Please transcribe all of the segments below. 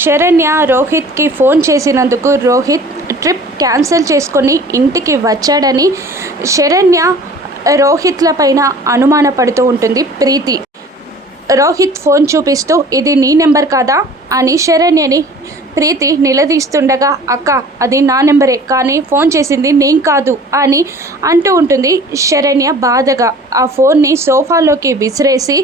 Saranya రోహిత్కి phone చేసినందుకు Rohit trip cancel చేసుకొని ఇంటికి వచ్చాడని శరణ్య రోహిత్ల పైన అనుమానపడుతూ ఉంటుంది ప్రీతి. రోహిత్ ఫోన్ చూపిస్తూ ఇది నీ నెంబర్ కాదా అని శరణ్యని ప్రీతి నిలదీస్తుండగా, అక్క అది నా నెంబరే, కానీ ఫోన్ చేసింది నేను కాదు అని అంటూ ఉంటుంది శరణ్య బాధగా. ఆ ఫోన్ని సోఫాలోకి విసిరేసి,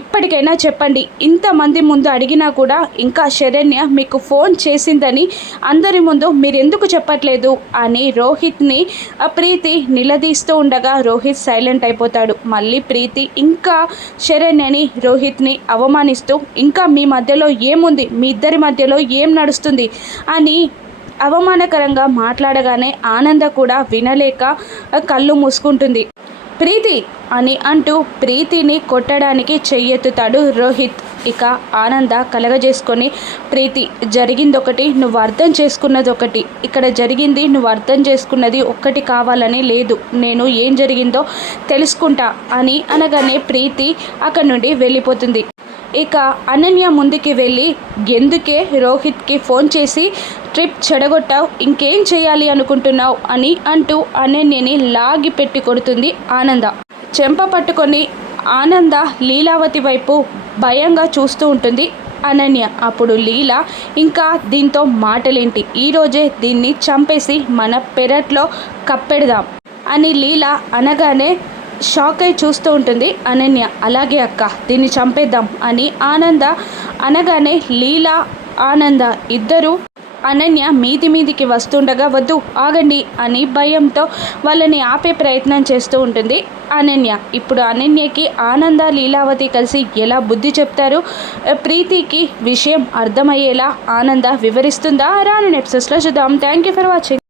ఇప్పటికైనా చెప్పండి, ఇంతమంది ముందు అడిగినా కూడా ఇంకా శరణ్య మీకు ఫోన్ చేసిందని అందరి ముందు మీరెందుకు చెప్పట్లేదు అని రోహిత్ని ప్రీతి నిలదీస్తూ ఉండగా రోహిత్ సైలెంట్ అయిపోతాడు. మళ్ళీ ప్రీతి ఇంకా శరణ్యని రోహిత్ని అవమానిస్తూ, ఇంకా మీ మధ్యలో ఏముంది, మీ ఇద్దరి మధ్యలో ఏం నడుస్తుంది అని అవమానకరంగా మాట్లాడగానే ఆనంద కూడా వినలేక కళ్ళు మూసుకుంటుంది. ప్రీతి అని అంటూ ప్రీతిని కొట్టడానికి చెయ్యెత్తుతాడు రోహిత్. ఇక ఆనంద కలగజేసుకొని, ప్రీతి జరిగిందొకటి, నువ్వు అర్థం చేసుకున్నది ఒకటి, ఇక్కడ జరిగింది నువ్వు అర్థం చేసుకున్నది ఒక్కటి కావాలని లేదు, నేను ఏం జరిగిందో తెలుసుకుంటా అని అనగానే ప్రీతి అక్కడి నుండి వెళ్ళిపోతుంది. ఇక అనన్య ముందుకి వెళ్ళి, ఎందుకే రోహిత్కి ఫోన్ చేసి ట్రిప్ చెడగొట్టావు, ఇంకేం చేయాలి అనుకుంటున్నావు అని అంటూ అనన్యని లాగి పెట్టి కొడుతుంది ఆనంద. చెంప పట్టుకొని ఆనంద లీలావతి వైపు భయంగా చూస్తూ ఉంటుంది అనన్య. అప్పుడు లీల, ఇంకా దీంతో మాటలేంటి, ఈరోజే దీన్ని చంపేసి మన పెరట్లో కప్పెడదాం అని లీల అనగానే షాక్ అయి చూస్తూ ఉంటుంది అనన్య. అలాగే అక్క, దీన్ని చంపేద్దాం అని ఆనంద అనగానే లీల ఆనంద ఇద్దరు అనన్య మీదికి వస్తుండగా, వద్దు ఆగండి అని భయంతో వాళ్ళని ఆపే ప్రయత్నం చేస్తూ ఉంటుంది అనన్య. ఇప్పుడు అనన్యకి ఆనంద లీలావతి కలిసి ఎలా బుద్ధి చెప్తారు, ప్రీతికి విషయం అర్థమయ్యేలా ఆనంద వివరిస్తుందా, రాను ఎపిసోడ్స్లో చూద్దాం. Thank you for watching.